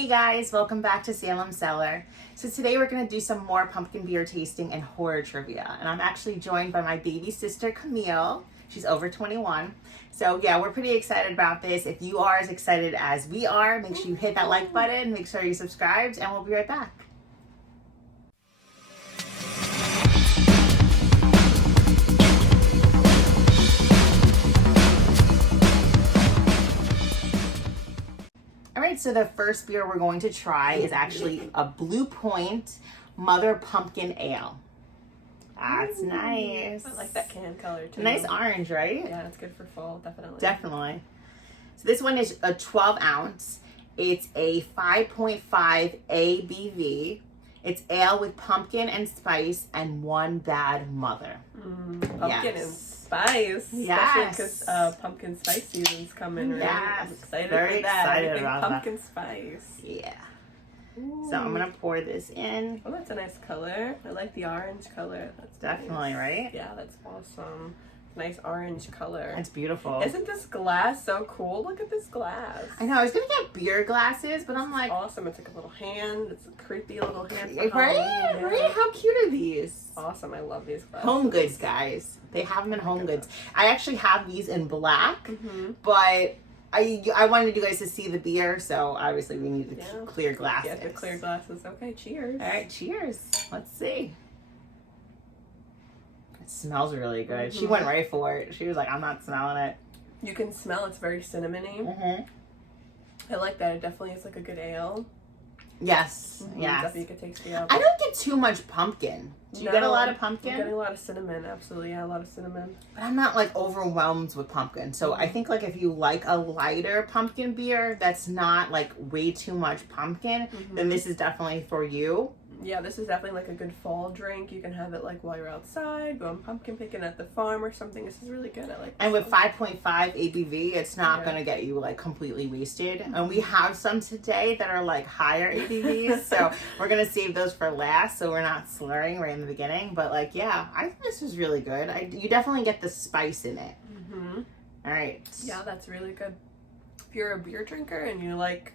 Hey guys, welcome back to Salem, Cellar. So today we're going to do some more pumpkin beer tasting and horror trivia. And I'm actually joined by my baby sister, Camille. She's over 21. So yeah, we're pretty excited about this. If you are as excited as we are, make sure you hit that like button, make sure you're subscribed, and we'll be right back. Alright, so the first beer we're going to try is actually a Blue Point Mother Pumpkin Ale. That's nice. I like that can color too. Nice orange, right? Yeah, it's good for fall, definitely. Definitely. So this one is a 12 ounce. It's a 5.5 ABV. It's ale with pumpkin and spice and one bad mother. Pumpkin and spice. Yes. Because pumpkin spice season's coming, right? Yes. I'm excited Very for that. excited Anything about pumpkin spice. Yeah. Ooh. So I'm going to pour this in. Oh, that's a nice color. I like the orange color. That's Definitely, nice. right? Yeah, that's awesome. Nice orange color. It's beautiful. Isn't this glass so cool? Look at this glass. I know, I was going to get beer glasses, but I'm like... Awesome. It's like a little hand. It's a creepy little hand. Right? Yeah. Right? How cute are these? Awesome. I love these glasses. Home Goods, guys. They have them in Home Goods. I actually have these in black, but I wanted you guys to see the beer, so obviously we need the clear glasses. Yeah, the clear glasses. Okay, cheers. All right, cheers. Let's see. It smells really good. She went right for it. She was like, I'm not smelling it. You can smell it's very cinnamony. I like that. It definitely is like a good ale. Yes, yes. Definitely you could taste the ale. I don't get too much pumpkin. Do you get a lot of pumpkin? I'm getting a lot of cinnamon, absolutely. Yeah, a lot of cinnamon. But I'm not like overwhelmed with pumpkin. So I think like if you like a lighter pumpkin beer that's not like way too much pumpkin, then this is definitely for you. Yeah, this is definitely like a good fall drink. You can have it like while you're outside, going pumpkin picking at the farm or something. This is really good. I like this. And with 5.5 ABV, it's not going to get you like completely wasted. And we have some today that are like higher ABVs. So we're going to save those for last so we're not slurring right in the beginning. But like, yeah, I think this is really good. You definitely get the spice in it. All right. Yeah, that's really good. If you're a beer drinker and you like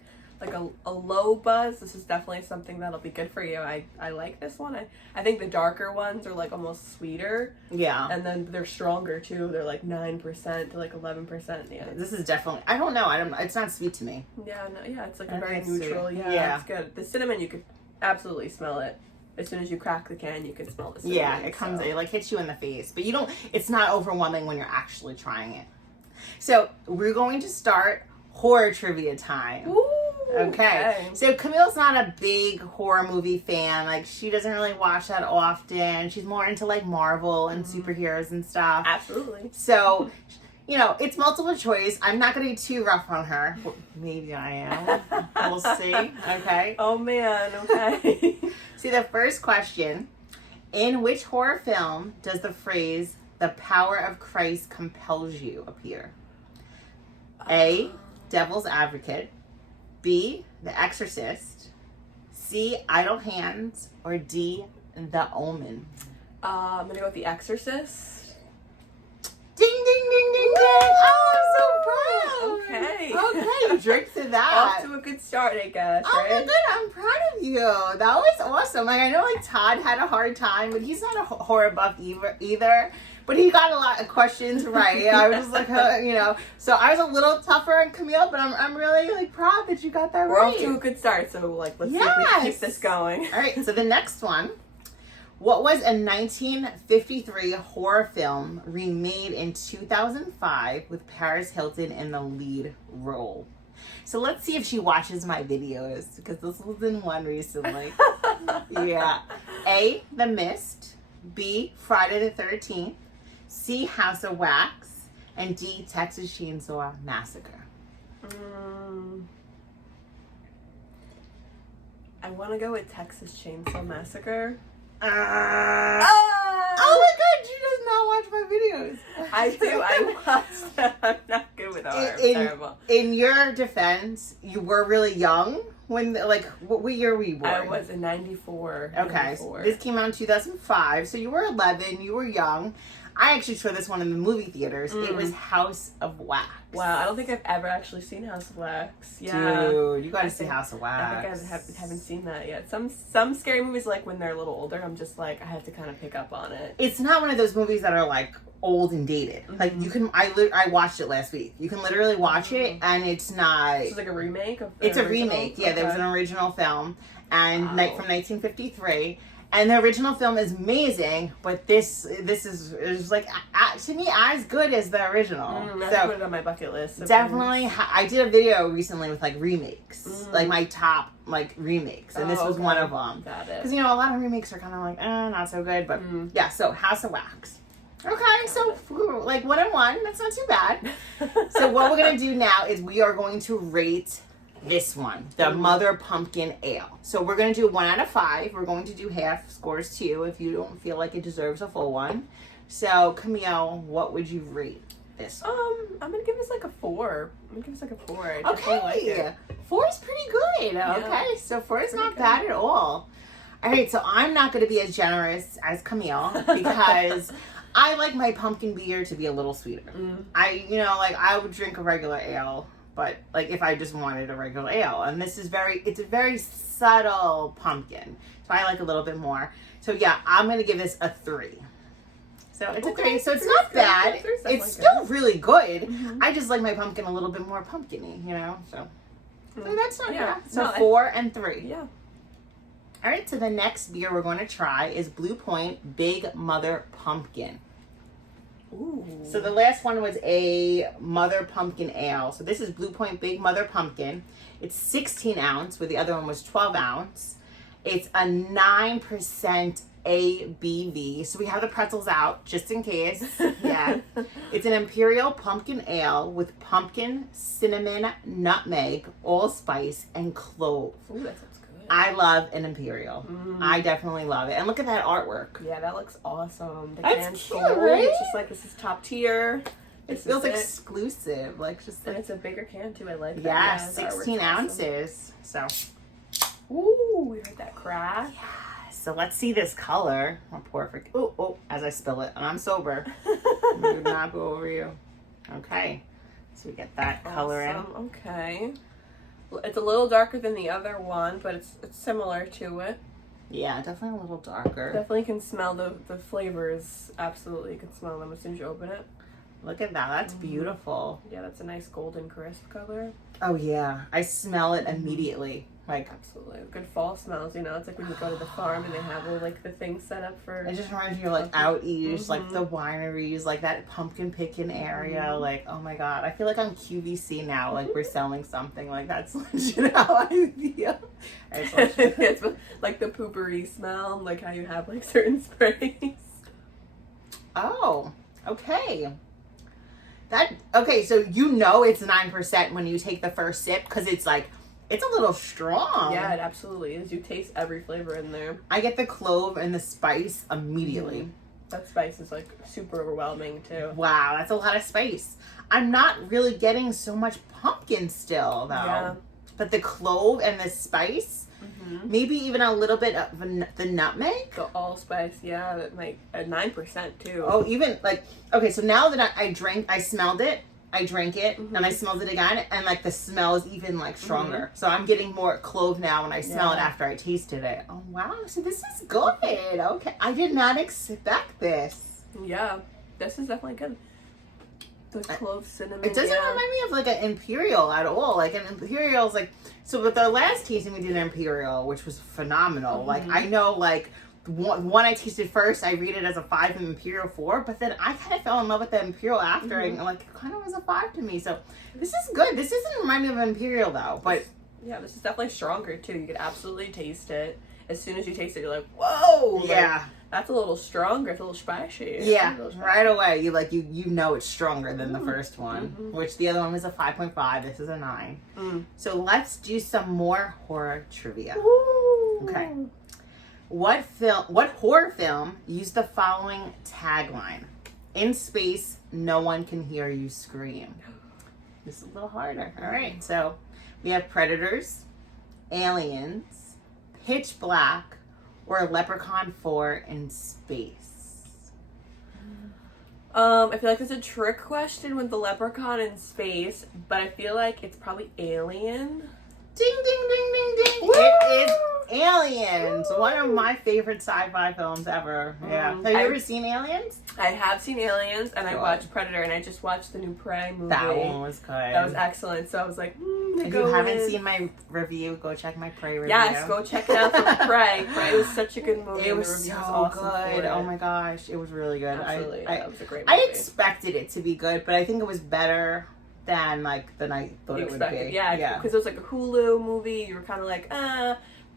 a low buzz, this is definitely something that'll be good for you. I like this one. I think the darker ones are like almost sweeter. Yeah. And then they're stronger too. They're like 9% to like 11%. Yeah. This is definitely, I don't know. It's not sweet to me. Yeah, no, yeah, it's like a I very think it's neutral. sweet. Yeah, it's good. The cinnamon, you could absolutely smell it. As soon as you crack the can, you can smell the cinnamon. Yeah, it comes, it like hits you in the face, but it's not overwhelming when you're actually trying it. So we're going to start horror trivia time. Ooh. Okay. So Camille's not a big horror movie fan. Like, she doesn't really watch that often. She's more into like Marvel and superheroes and stuff. Absolutely. So, it's multiple choice. I'm not going to be too rough on her. Well, maybe I am. We'll see. Okay. Oh man. Okay. See, the first question: in which horror film does the phrase "the power of Christ compels you" appear? A. Devil's Advocate. B. The Exorcist. C. Idle Hands. Or D. The Omen. I'm gonna go with The Exorcist. Ding, ding, ding, ding, ding. Oh, I'm so proud. Okay. Okay, you drink to that. Off to a good start, I guess. Oh right? my god, I'm proud of you. That was awesome. Like, I know like Todd had a hard time, but he's not a horror buff either. But he got a lot of questions right. I was just like, So I was a little tougher on Camille, but I'm really like proud that you got that We're right. off to a good start, so like let's see if we can keep this going. All right. So the next one. What was a 1953 horror film remade in 2005 with Paris Hilton in the lead role? So let's see if she watches my videos, because this was in one recently. Yeah. A. The Mist. B. Friday the 13th. C. House of Wax. And D. Texas Chainsaw Massacre. I want to go with Texas Chainsaw Massacre. Oh my god, she does not watch my videos. I do. I watched them. I'm not good with horror. Terrible. In your defense, you were really young when, like, what year were you born? I was in 94. Okay, 94. This came out in 2005, so you were 11, you were young. I actually saw this one in the movie theaters. It was House of Wax. Wow, I don't think I've ever actually seen House of Wax. Yeah. Dude, you gotta see House of Wax. I think I haven't seen that yet. Some scary movies, like when they're a little older, I'm just like, I have to kind of pick up on it. It's not one of those movies that are like old and dated. Like you can, I watched it last week. You can literally watch it and it's not. It's like a remake of the It's original? a remake. Yeah, there was an original film and Wow. from 1953. And the original film is amazing, but this is like to me as good as the original. I have to put it on my bucket list. Definitely, I did a video recently with like remakes, like my top like remakes, and this was one of them. Got it. Because a lot of remakes are kind of like not so good, but yeah. So House of Wax. Okay, so like 1 and 1. That's not too bad. So what we're gonna do now is we are going to rate this one, the Mother Pumpkin Ale. So we're going to do 1 out of 5. We're going to do half scores too if you don't feel like it deserves a full one. So Camille, what would you rate this one? I'm gonna give this like a 4. I'm gonna give this like a 4. I definitely Okay, like it. 4 is pretty good. Yeah. Okay, so 4 is not good. bad at all. All right, so I'm not going to be as generous as Camille because I like my pumpkin beer to be a little sweeter. I would drink a regular ale. But like if I just wanted a regular ale, and this is it's a very subtle pumpkin, so I like a little bit more. So yeah, I'm gonna give this a 3. So it's a 3. So it's not bad. It's still really good. I just like my pumpkin a little bit more pumpkin-y, So that's not bad. So 4 and 3. Yeah. All right. So the next beer we're going to try is Blue Point Big Mother Pumpkin. Ooh. So the last one was a Mother Pumpkin Ale. So this is Blue Point Big Mother Pumpkin. It's 16 ounce, where the other one was 12 ounce. It's a 9% ABV. So we have the pretzels out just in case. Yeah. It's an Imperial Pumpkin Ale with pumpkin, cinnamon, nutmeg, allspice, and clove. Ooh, that sounds good. I love an Imperial. I definitely love it. And look at that artwork. Yeah, that looks awesome. The That's can's cute, gold. right? It's just like, this is top tier. It feels exclusive. And it's a bigger can too. I like that. Yeah, the artwork's 16 awesome. ounces. So, Ooh, we heard that crack. so let's see this color. I'll pour for as I spill it, and I'm sober. Do not go over you. Okay, so we get that color in. Okay. It's a little darker than the other one, but it's similar to it. Yeah, definitely a little darker. Definitely can smell the flavors. Absolutely, you can smell them as soon as you open it. Look at that. That's beautiful. Yeah, that's a nice golden crisp color. Oh yeah, I smell it immediately. Like absolutely good fall smells. It's like when you go to the farm and they have all like the things set up for. It just reminds me of like out east, like the wineries, like that pumpkin picking area. Like, oh my god, I feel like I'm QVC now. Like we're selling something. Like that's legit how I feel. It's like the poopery smell, like how you have like certain sprays. Oh, okay. So it's 9% when you take the first sip because it's like. It's a little strong. Yeah, it absolutely is. You taste every flavor in there. I get the clove and the spice immediately. That spice is like super overwhelming too. Wow, that's a lot of spice. I'm not really getting so much pumpkin still though. Yeah. But the clove and the spice, maybe even a little bit of the nutmeg. The allspice, yeah, that might at 9% too. Oh, even like so now that I smelled it. I drank it and I smelled it again, and like the smell is even like stronger. So I'm getting more clove now when I smell it after I tasted it. Oh wow! So this is good. Okay, I did not expect this. Yeah, this is definitely good. The clove cinnamon. It doesn't remind me of like an Imperial at all. Like an Imperial is like with the last tasting we did an Imperial, which was phenomenal. Like I know like. One I tasted first, I rate it as a 5 and Imperial 4, but then I kind of fell in love with the Imperial after, and like it kind of was a 5 to me. So this is good. This doesn't remind me of an Imperial though, but this is definitely stronger too. You could absolutely taste it. As soon as you taste it, you're like, whoa! Yeah, that's a little stronger. It's a little spicy. Yeah, right away you know it's stronger than the first one, which the other one was a 5.5. This is a 9. So let's do some more horror trivia. Ooh. Okay. What horror film used the following tagline? In space, no one can hear you scream. This is a little harder. All right, so we have Predators, Aliens, Pitch Black, or Leprechaun 4 in Space. I feel like it's a trick question with the leprechaun in space, but I feel like it's probably Alien. Ding, ding, ding, ding, ding. Woo! It is Aliens. One of my favorite sci-fi films ever. Yeah. Have you ever seen Aliens? I have seen Aliens, and I Good. watched Predator, and I just watched the new Prey movie. That one was good. That was excellent. So I was like, If you haven't seen my review, go check my Prey review. Yes, go check it out for Prey. Prey was such a good movie. It was and the review so was awesome good. for Oh it. my gosh, it was really good. Absolutely, that was a great I movie. expected it to be good, but I think it was better than like than I thought it would be. Yeah, because it was like a Hulu movie. You were kind of like,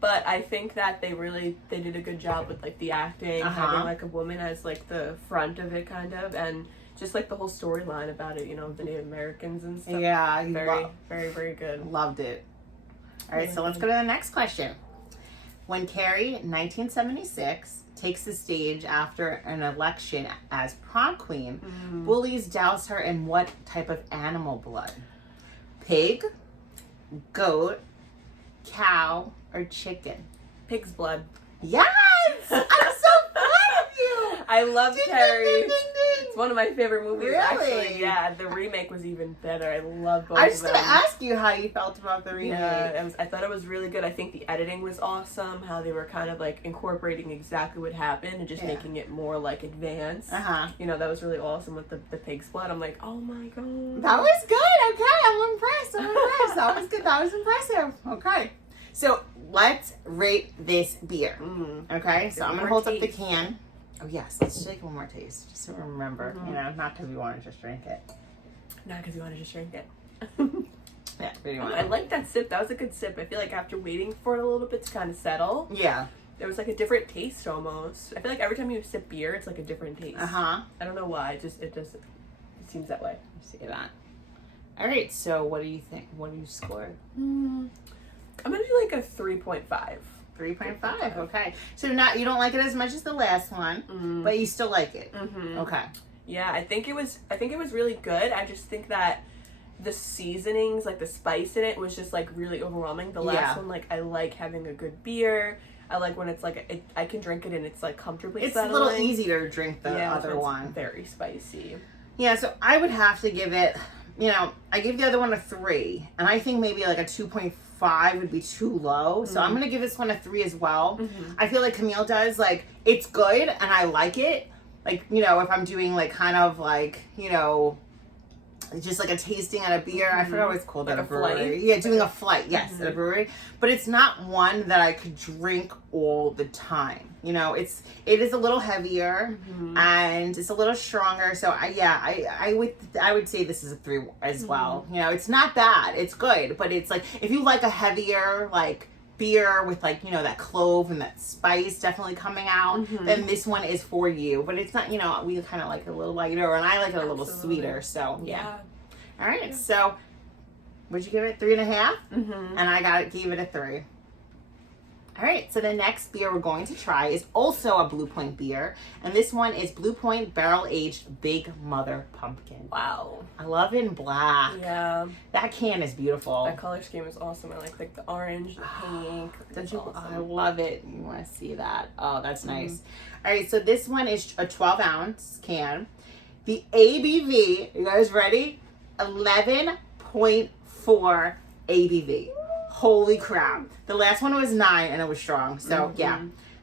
but I think that they did a good job with like the acting, having like a woman as like the front of it, kind of, and just like the whole storyline about it. You know, the Native Americans and stuff. Yeah, very good. Loved it. All right, so let's go to the next question. When Carrie, 1976, takes the stage after an election as prom queen, bullies douse her in what type of animal blood? Pig, goat, cow, or chicken? Pig's blood. Yes! I'm so proud of you! I love Ding, Carrie. ding, ding, ding, ding. It's one of my favorite movies, Really? actually. Yeah, the remake was even better. I love both I of was them. going to ask you how you felt about the remake. Yeah, I thought it was really good. I think the editing was awesome, how they were kind of like incorporating exactly what happened and just making it more like advanced. You know, that was really awesome with the pig's blood. I'm like, oh my god. That was good. Okay, I'm impressed. That was good. That was impressive. Okay. So let's rate this beer. Okay, so I'm going to hold up the can. Oh yes, let's take one more taste, just to remember. You know, not because we want to just drink it. Not because you want to just drink it. Yeah, really want. I like that sip. That was a good sip. I feel like after waiting for it a little bit to kind of settle, Yeah. there was like a different taste almost. I feel like every time you sip beer, it's like a different taste. I don't know why. It seems that way. See that. All right. So what do you think? What do you score? I'm gonna do like a 3.5. 3.5. Okay. So you don't like it as much as the last one, but you still like it. Okay. Yeah, I think it was really good. I just think that the seasonings, like the spice in it, was just like really overwhelming. The last one, like, I like having a good beer. I like when it's like I can drink it and it's like comfortably settling. It's a little easier to drink the other one. Very spicy. Yeah, so I would have to give it, I gave the other one a 3, and I think maybe like a 2.5 would be too low. So I'm going to give this one a 3 as well. I feel like Camille does, like, it's good and I like it. Like, if I'm doing like kind of like, just like a tasting at a beer. I forgot what it's called like at a brewery. flight? Yeah, doing a flight, yes, at a brewery. But it's not one that I could drink all the time. It is a little heavier and it's a little stronger. So I would say this is a 3 as well. It's not bad. It's good, but it's like if you like a heavier like beer with like that clove and that spice definitely coming out, then this one is for you. But it's not, we kind of like it a little lighter, and I like it a little sweeter. So yeah. All right. So would you give it 3.5? And I gave it a 3. All right, so the next beer we're going to try is also a Blue Point beer, and this one is Blue Point Barrel Aged Big Mother Pumpkin. Wow. I love it in black. Yeah. That can is beautiful. That color scheme is awesome. I like the orange, the pink. Don't you? Awesome. I love it. You want to see that? Oh, that's nice. All right, so this one is a 12-ounce can. The ABV, you guys ready? 11.4 ABV. Holy crap. The last one was 9 and it was strong. So yeah.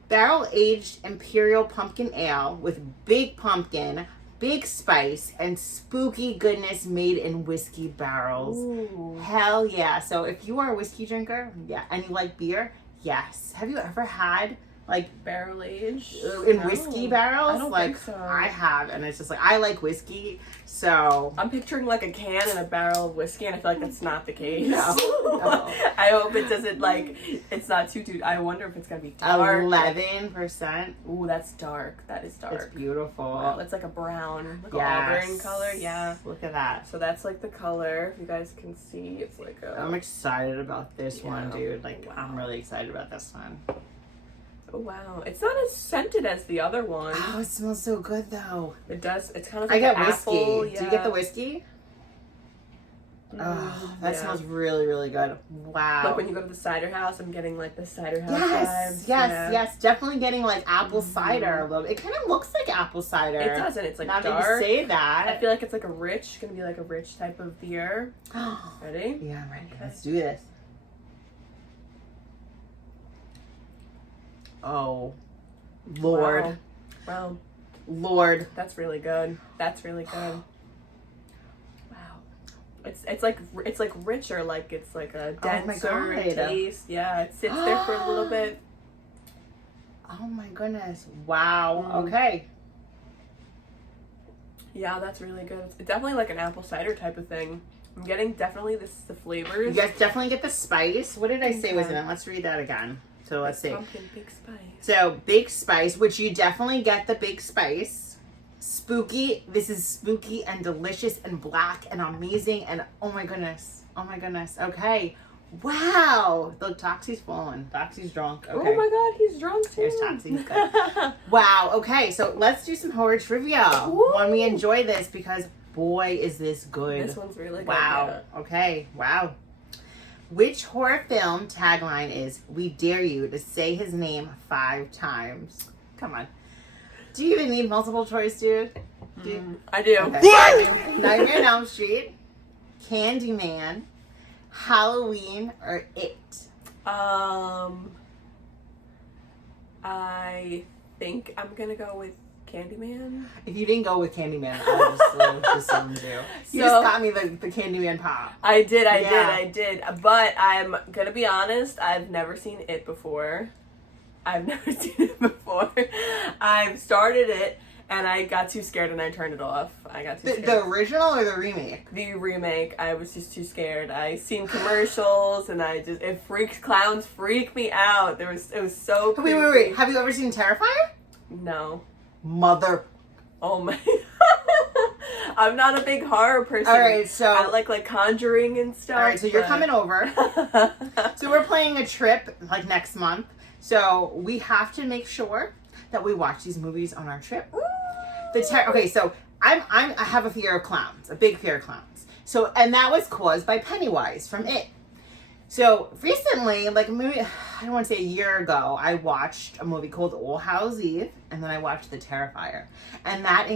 Barrel aged Imperial Pumpkin Ale with big pumpkin, big spice, and spooky goodness made in whiskey barrels. Ooh. Hell yeah. So if you are a whiskey drinker, and you like beer, yes. Have you ever had like barrel aged in whiskey barrels? I don't like think so. I have, and it's just like I like whiskey, so I'm picturing like a can and a barrel of whiskey, and I feel like that's not the case. No. I hope it doesn't it's not too. I wonder if it's gonna be dark. 11%. Ooh, that's dark. That is dark. It's beautiful. Wow, it's like a brown, like auburn color. Yeah. Look at that. So that's like the color. If you guys can see, it's like a. I'm excited about this one, dude. Like I'm really excited about this one. Oh wow, it's not as scented as the other one. Oh, it smells so good though. It does. It's kind of I like got an whiskey. apple. Do you get the whiskey? Oh, that Yeah. smells really, really good. Wow. Like when you go to the cider house, I'm getting like the cider house Yes, vibes. yes. Definitely getting like apple cider a little. It kind of looks like apple cider. It doesn't. It's like now dark. that you say I that. feel like it's like gonna be like a rich type of beer. Ready? Yeah, I'm ready. Okay. Let's do this. Oh, Lord. Wow. Lord. That's really good. That's really good. Wow. It's like richer, like it's like a denser taste. Yeah, it sits there for a little bit. Oh my goodness. Wow. Okay. Yeah, that's really good. It's definitely like an apple cider type of thing. I'm getting definitely the flavors. You guys definitely get the spice. What did I say was in Okay. it? Let's read that again. So let's see. Pumpkin big spice. So big spice, which you definitely get the big spice. Spooky. This is spooky and delicious and black and amazing and oh my goodness. Oh my goodness. Okay. Wow. Look, Toxie's falling. Toxie's drunk. Okay. Oh my god, he's drunk too. Here's Toxie. Good. Wow. Okay. So let's do some horror trivia Woo. when we enjoy this because boy is this good. This one's really good. Wow. Okay. Wow. Which horror film tagline is "We dare you to say his name 5 times"? Come on. Do you even need multiple choice, dude? I do. Okay. Nightmare on Elm Street, Candyman, Halloween, or It? I think I'm gonna go with Candyman. If you didn't go with Candyman, I just assumed you. You just got me the Candyman pop. I did. But I'm gonna be honest, I've never seen it before. I've started it and I got too scared and I turned it off. I got too scared. The original or the remake? The remake, I was just too scared. I seen commercials and clowns freak me out. It was so creepy. Wait. Have you ever seen Terrifier? No. Mother. Oh my. I'm not a big horror person. All right, so I like Conjuring and stuff. All right, so you're coming over. So we're planning a trip like next month. So we have to make sure that we watch these movies on our trip. Okay, so I have a fear of clowns, a big fear of clowns. So and that was caused by Pennywise from It. So recently, like maybe I don't want to say a year ago, I watched a movie called All Hallows Eve, and then I watched The Terrifier, and that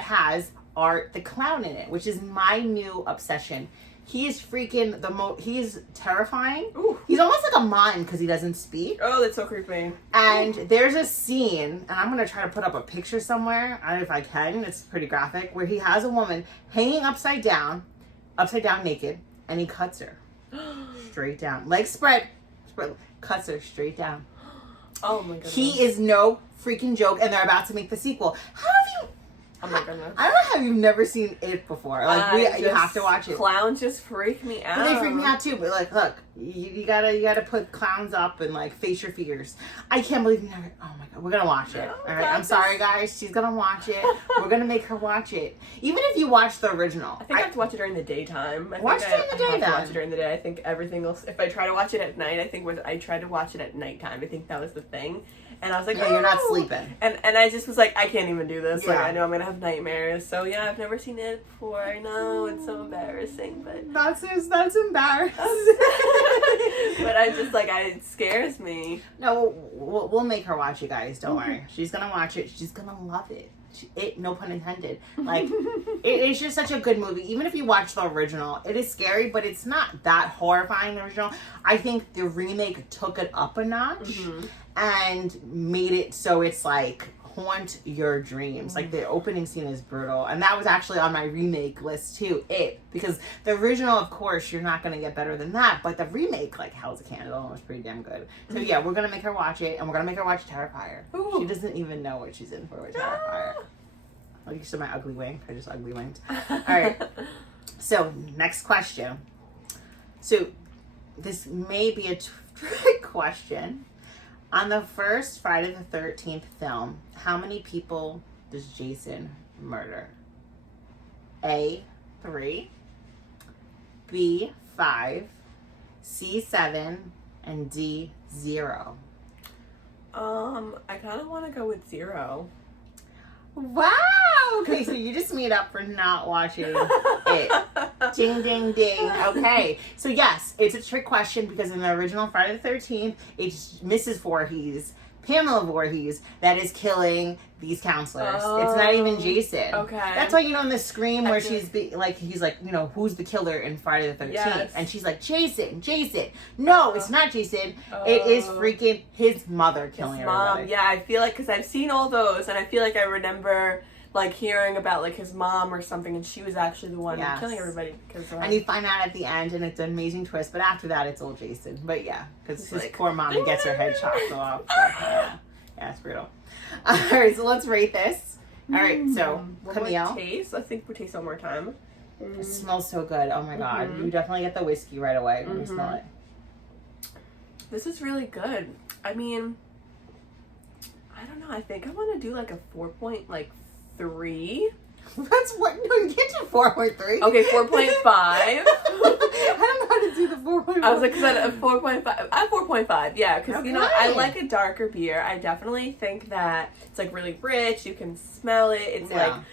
has Art the Clown in it, which is my new obsession. He's freaking he's terrifying. Ooh. He's almost like a mime because he doesn't speak. Oh, that's so creepy. And there's a scene, and I'm gonna try to put up a picture somewhere, I don't know if I can, it's pretty graphic, where he has a woman hanging upside down naked, and he cuts her. Straight down. Legs spread, cuts her straight down. Oh my goodness. He is no freaking joke, and they're about to make the sequel. How have you... Oh my goodness. I don't know how you've never seen It before. Like, you have to watch it. Clowns just freak me out. But they freak me out too. But like, look, you gotta put clowns up and like face your fears. I can't believe you never. Oh my god, we're gonna watch it. All right, I'm sorry guys. She's gonna watch it. We're gonna make her watch it. Even if you watch the original. I think I have to watch it during the daytime. Watch it during the day, then. Watch it during the day. I think everything else. If I try to watch it at night, I tried to watch it at nighttime. I think that was the thing. And I was like, yeah, you're not sleeping. And I just was like, I can't even do this. Yeah. Like, I know I'm going to have nightmares. So, yeah, I've never seen it before. I know, it's so embarrassing, but... That's embarrassing. But I just, like, it scares me. No, we'll make her watch it, guys. Don't worry. She's going to watch it. She's going to love it. No pun intended. Like, it's just such a good movie. Even if you watch the original, it is scary, but it's not that horrifying, the original. I think the remake took it up a notch and made it so it's like haunt your dreams. Like the opening scene is brutal, and that was actually on my remake list too. Because the original, of course, you're not gonna get better than that, but the remake, like Hell's a Candle, was pretty damn good. So yeah, we're gonna make her watch it, and we're gonna make her watch Terrifier. Ooh. She doesn't even know what she's in for with Terrifier. Like you saw my ugly wink. I just ugly winked. All right. So next question. So this may be a trick question. On the first Friday the 13th film, how many people does Jason murder? A, 3, B, 5, C, 7, and D, 0. I kind of want to go with 0. Wow! Oh, okay, so you just made up for not watching it. Ding, ding, ding. Okay, so yes, it's a trick question because in the original Friday the 13th, it's Mrs. Voorhees, Pamela Voorhees, that is killing these counselors. Oh, it's not even Jason. Okay. That's why, in the scream where he's like, who's the killer in Friday the 13th? Yes. And she's like, Jason. No, it's not Jason. It is freaking his mother killing his mom. everybody. Yeah, I feel like, because I've seen all those, and I feel like I remember hearing about his mom or something, and she was actually the one killing everybody. And you find out at the end, and it's an amazing twist. But after that, it's all Jason. But yeah, because his poor mommy gets her head chopped off. Yeah, it's brutal. All right, so let's rate this. All right, so Camille. Taste. I think we taste one more time. It smells so good. Oh my god, you definitely get the whiskey right away when you smell it. This is really good. I mean, I don't know. I think I want to do a 4.3. That's what you get to 4.3. Okay, 4.5. I don't know how to do the 4.5. I was like, 4.5. I'm 4.5. Yeah, because I like a darker beer. I definitely think that it's really rich. You can smell it. It's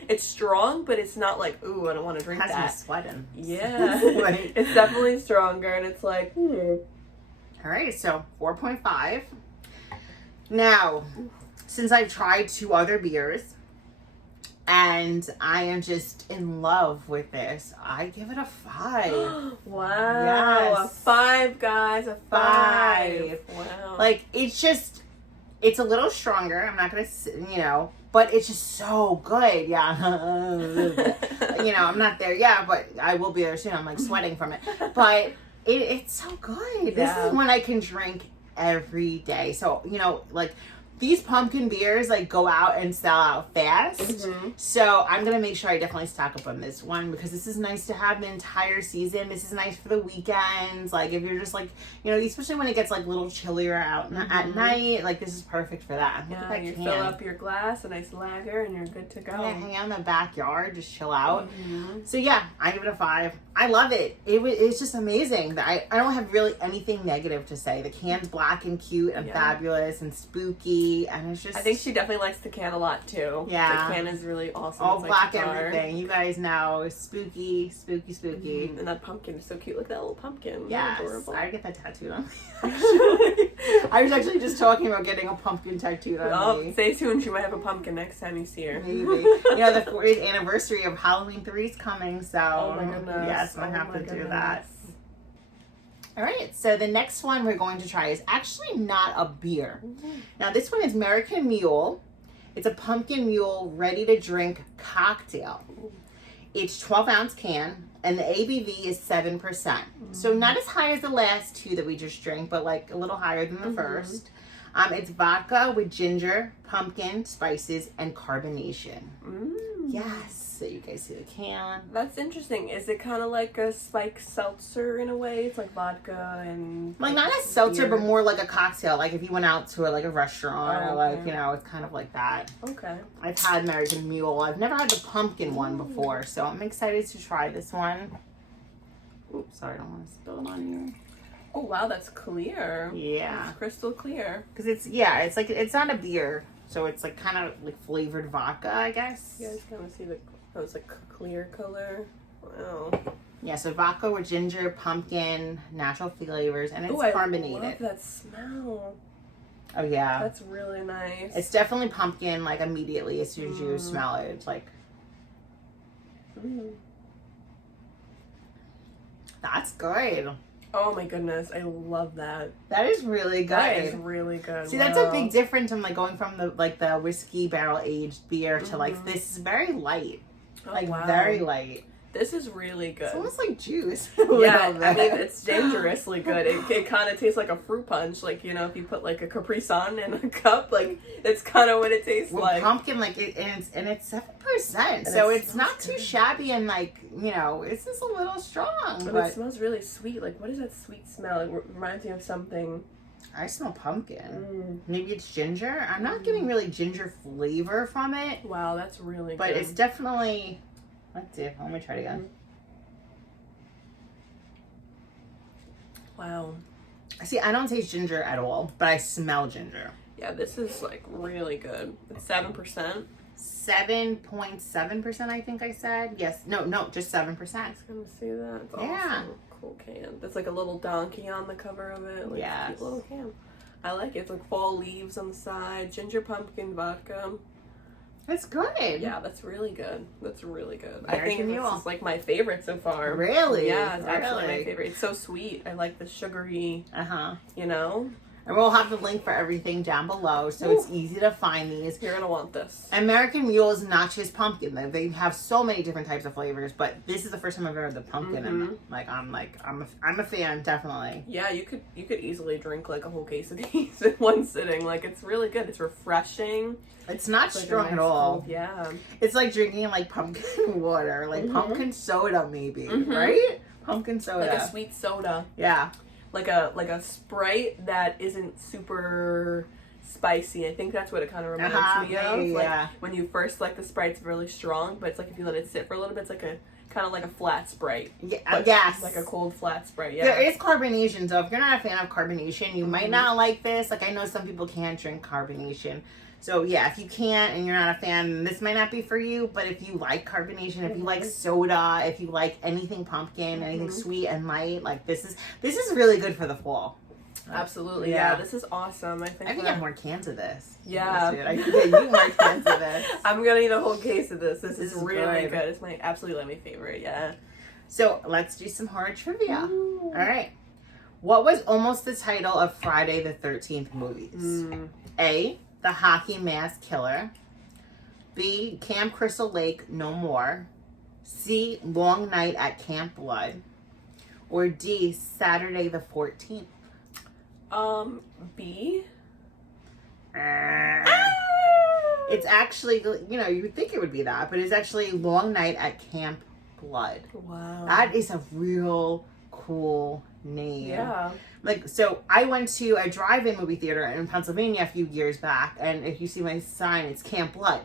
it's strong, but it's not ooh, I don't want to drink that. that. Has me sweating. Yeah, it's definitely stronger, and it's All right, so 4.5. Now, since I've tried 2 other beers, and I am just in love with this, I give it a 5. Wow. Yes. A 5, guys. A 5. Wow. It's a little stronger. I'm not going to, but it's just so good. Yeah. I'm not there yet, but I will be there soon. I'm sweating from it. But it's so good. This is one I can drink every day. So, these pumpkin beers go out and sell out fast. So I'm gonna make sure I definitely stock up on this one because this is nice to have the entire season. This is nice for the weekends. If you're just especially when it gets a little chillier out at night, this is perfect for that. Yeah, you fill up your glass, a nice lager, and you're good to go. Yeah, hang out in the backyard, just chill out. So yeah, I give it a 5. I love it. It's just amazing. I don't have really anything negative to say. The can's black and cute and fabulous and spooky, and it's just. I think she definitely likes the can a lot too. Yeah, the can is really awesome. All black everything. You guys know, spooky, spooky, spooky. And that pumpkin is so cute. Look at that little pumpkin. Yes, adorable. I get that tattooed on me. I was actually just talking about getting a pumpkin tattooed on me. Stay tuned. She might have a pumpkin next time you see her. Maybe. The 40th anniversary of Halloween 3 is coming, so. Oh my goodness. Yes, I have to do that. All right, so the next one we're going to try is actually not a beer. Now, this one is American Mule. It's a pumpkin mule ready-to-drink cocktail. It's 12-ounce can, and the ABV is 7%. So not as high as the last 2 that we just drank, but a little higher than the first. It's vodka with ginger, pumpkin, spices, and carbonation. Yes. So you guys see the can. That's interesting. Is it kind of like a spiked seltzer in a way? It's like vodka and... not a seltzer, but more like a cocktail. If you went out to a restaurant or it's kind of like that. Okay. I've had American Mule. I've never had the pumpkin one before, so I'm excited to try this one. Oops, sorry, I don't want to spill it on you. Oh wow, that's clear. Yeah. It's crystal clear. Because it's not a beer, so it's kind of flavored vodka, I guess. You guys kind of see it's clear color. Wow. Yeah, so vodka with ginger, pumpkin, natural flavors, and it's carbonated. I love that smell. Oh yeah. That's really nice. It's definitely pumpkin, immediately as soon as you smell it. It's That's good. Oh my goodness, I love that. That is really good. That is really good. See, that's a big difference from going from the the whiskey barrel aged beer to this is very light. Very light. This is really good. It's almost like juice. Yeah, I mean, it's dangerously good. It kind of tastes like a fruit punch. If you put a Capri Sun in a cup, it's kind of what it tastes like. Pumpkin, and it's 7%, so it's not too shabby, and it's just a little strong. But it smells really sweet. What is that sweet smell? It reminds me of something. I smell pumpkin. Maybe it's ginger. I'm not getting really ginger flavor from it. Wow, that's really good. But it's definitely. Let's see. Let me try it again. Wow. See, I don't taste ginger at all, but I smell ginger. Yeah, this is really good. It's 7%. 7.7%, I think I said. Yes. No, just 7%. I was gonna see that. It's Yeah. awesome. Cool can. That's like a little donkey on the cover of it. Like Yes. a cute little can. I like it. It's like fall leaves on the side, ginger pumpkin vodka. That's good. Yeah, that's really good. That's really good. I American think Mule. this is like my favorite so far. Really? Yeah, it's actually Really? my favorite. It's so sweet. I like the sugary, Uh-huh. you know? And we'll have the link for everything down below, so it's easy to find these. You're gonna want this. American Mule is not just pumpkin. They have so many different types of flavors, but this is the first time I've ever had the pumpkin, and I'm a fan, definitely. Yeah, you could easily drink like a whole case of these in one sitting. Like it's really good. It's refreshing. It's not It's like a strong nice at all. cold- yeah. It's like drinking like pumpkin water, like pumpkin soda, maybe, right? Pumpkin soda, Like a sweet soda. yeah. Like a Sprite that isn't super spicy. I think that's what it kind of reminds me of. Like yeah. when you first like the Sprite's really strong, but it's like if you let it sit for a little bit, it's like a kind of like a flat Sprite. Yeah, But yes. Like a cold flat Sprite. Yeah. There is carbonation, so if you're not a fan of carbonation, you might not like this. Like I know some people can't drink carbonation. So yeah, if you can't and you're not a fan, this might not be for you. But if you like carbonation, if you like soda, if you like anything pumpkin, anything sweet and light, like this is really good for the fall. Absolutely. Yeah. Yeah. This is awesome. I think I can get more cans of this. Yeah. Dude, I can get you more cans of this. I'm gonna eat a whole case of this. This This is is really good. good. It's my absolutely my favorite. Yeah. So let's do some horror trivia. Ooh. All right. What was almost the title of Friday the 13th movies? A, The Hockey Mask Killer. B, Camp Crystal Lake No More. C, Long Night at Camp Blood. Or D, Saturday the 14th. B. It's actually, you would think it would be that, but it's actually Long Night at Camp Blood. Wow. That is a real cool name. Yeah. Like, so I went to a drive-in movie theater in Pennsylvania a few years back, and if you see my sign, it's Camp Blood.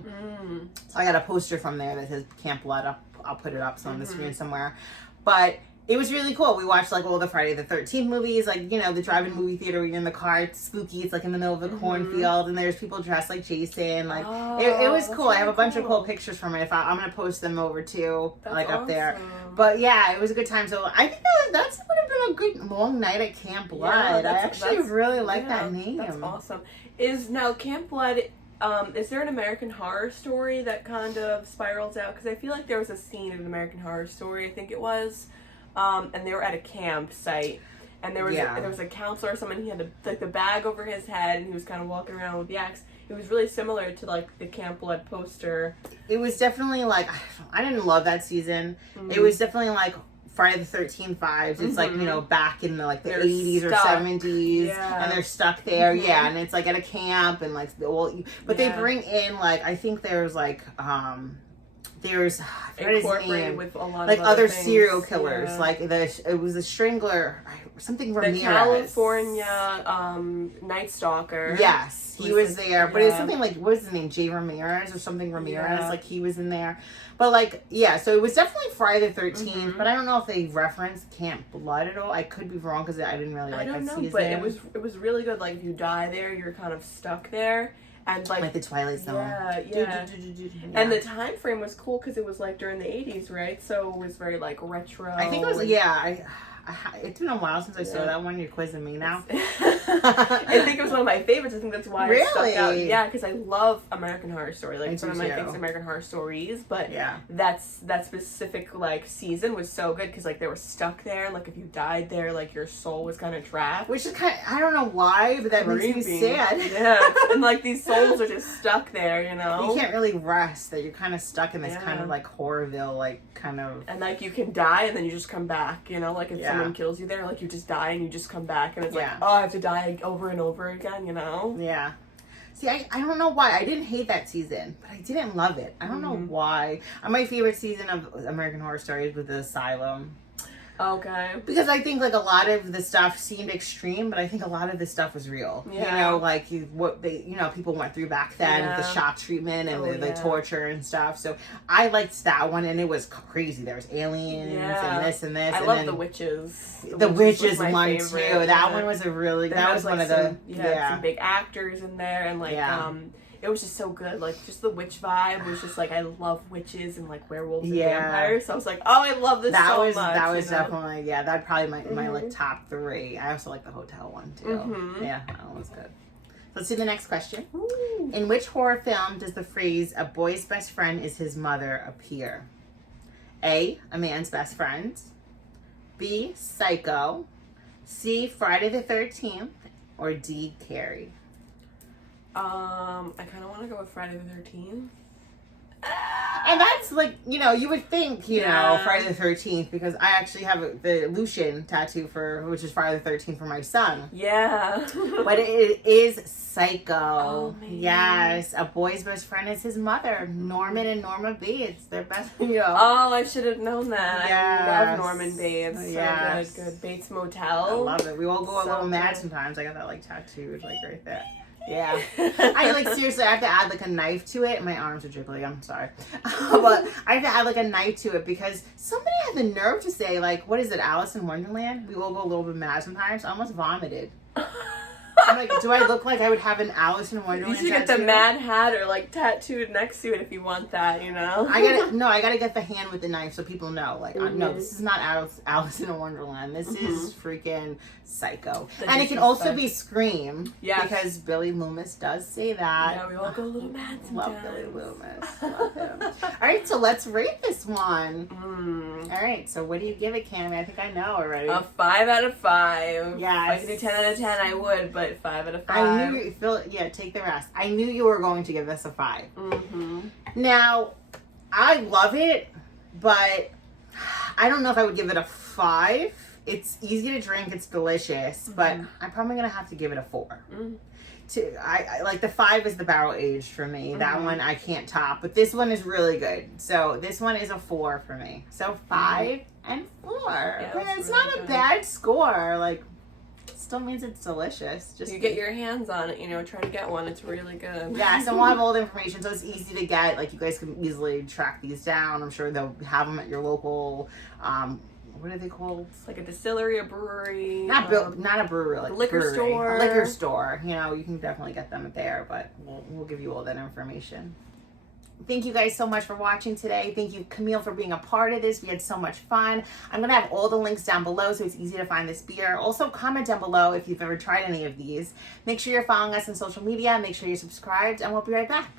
So I got a poster from there that says Camp Blood. I'll put it up on the screen somewhere. But it was really cool. We watched like all the Friday the 13th movies, like, the drive-in movie theater where you're in the car, it's spooky, it's like in the middle of a cornfield, and there's people dressed like Jason. Like, it was cool. I have a bunch of cool pictures from it. I'm going to post them over too, That's up there. awesome. But yeah, it was a good time. So I think that would have been a good long night at Camp Blood. I actually really like that name. That's awesome. Is now Camp Blood, is there an American Horror Story that kind of spirals out? Because I feel like there was a scene in American Horror Story, I think it was, and they were at a campsite, and there was a counselor or someone, he had like the bag over his head, and he was kind of walking around with the axe. It was really similar to like the Camp Blood poster. It was definitely like, I didn't love that season. It was definitely like Friday the 13th vibes. It's like, back in the 80s or 70s, and they're stuck there. Yeah, and it's like at a camp, and like they bring in like, I think there's like there's Incorporated with a lot like of other things. serial killers. Like it was a strangler, something Ramirez. The California Night Stalker. Yes, he was there, but it was something like, what is his name, Jay Ramirez or something Ramirez. Like he was in there, but like so it was definitely Friday the 13th. But I don't know if they referenced Camp Blood at all. I could be wrong because I didn't really like that season. But it was really good. Like if you die there, you're kind of stuck there. And like the Twilight Zone. Yeah. And the time frame was cool because it was like during the 80s, right? So it was very like retro. I think it was, it's been a while since I saw that one. You're quizzing me now. I think it was one of my favorites. I think that's why it stuck out. Really? Yeah, because I love American Horror Story. Like, Me it's one of too, my too. favorite American Horror Stories. But Yeah. that specific like season was so good because like they were stuck there. And, like if you died there, like your soul was kind of trapped. Which is kind of, I don't know why, but that makes me sad. Yeah, and like these souls are just stuck there, you know? You can't really rest, that you're kind of stuck in this kind of like Horrorville, like kind of. And like you can die and then you just come back, you know? Like if someone kills you there, like you just die and you just come back and it's like, oh, I have to die over and over again, you know? Yeah. See, I don't know why. I didn't hate that season, but I didn't love it. I don't know why. My favorite season of American Horror Stories was The Asylum. Okay. Because I think like a lot of the stuff seemed extreme, but I think a lot of the stuff was real. Yeah. You know, like what they, people went through back then with the shock treatment and the torture and stuff. So I liked that one, and it was crazy. There was aliens and this and this. I and love then the witches. The witches was my one favorite. too. That one was a really. That was one of the some big actors in there, and like it was just so good. Like, just the witch vibe was just like, I love witches and like werewolves and Yeah. vampires. So I was like, oh, I love this so much. That was you know? definitely, yeah, that'd probably my like top 3. I also like the hotel one too. Yeah, that one was good. Let's do the next question. Ooh. In which horror film does the phrase "a boy's best friend is his mother" appear? A man's best friend. B, Psycho. C, Friday the 13th. Or D, Carrie. I kind of want to go with Friday the 13th. And that's like, you would think, Yeah. Friday the 13th, because I actually have the Lucian tattoo which is Friday the 13th for my son. Yeah. But it is Psycho. Oh, man. Yes. A boy's best friend is his mother. Norman and Norma B. It's their best, Oh, I should have known that. Yes. I love Norman Bates. So Yes. good. Bates Motel. I love it. We all go a So little mad good. sometimes. I got that like tattooed like right there. Yeah. I like seriously I have to add like a knife to it. My arms are jiggly, I'm sorry. But I have to add like a knife to it because somebody had the nerve to say like, what is it, Alice in Wonderland? We all go a little bit mad sometimes. I almost vomited. I'm like, do I look like I would have an Alice in You Wonderland should get the tattoo? Mad Hatter like tattooed next to it if you want that, you know? I gotta get the hand with the knife so people know. Like, no, this is not Alice in Wonderland. This is freaking Psycho. The And it can also be Scream. Yes. Because Billy Loomis does say that. Yeah, we all go a little mad sometimes. Love Billy Loomis. Love him. All right, so let's rate this one. All right, so what do you give it, Cami? I think I know already. A 5 out of 5. Yes. If I could do 10 out of 10, I would, but 5 out of 5. I knew take the rest. I knew you were going to give this a 5. Now, I love it, but I don't know if I would give it a 5. It's easy to drink, it's delicious, but I'm probably gonna have to give it a 4. I like the 5 is the barrel aged for me. That one I can't top, but this one is really good. So this one is a 4 for me. So 5 and 4. Yeah, But that's it's really not a good. bad score. Like, it still means it's delicious. Just You get your hands on it, try to get one. It's really good. yeah, so we'll have all the information, so it's easy to get. Like, you guys can easily track these down. I'm sure they'll have them at your local. What are they called? It's like a distillery, a brewery. Not a brewery, like liquor brewery. store. A liquor store. You can definitely get them there, but we'll give you all that information. Thank you guys so much for watching today. Thank you, Camille, for being a part of this. We had so much fun. I'm going to have all the links down below so it's easy to find this beer. Also, comment down below if you've ever tried any of these. Make sure you're following us on social media. Make sure you're subscribed, and we'll be right back.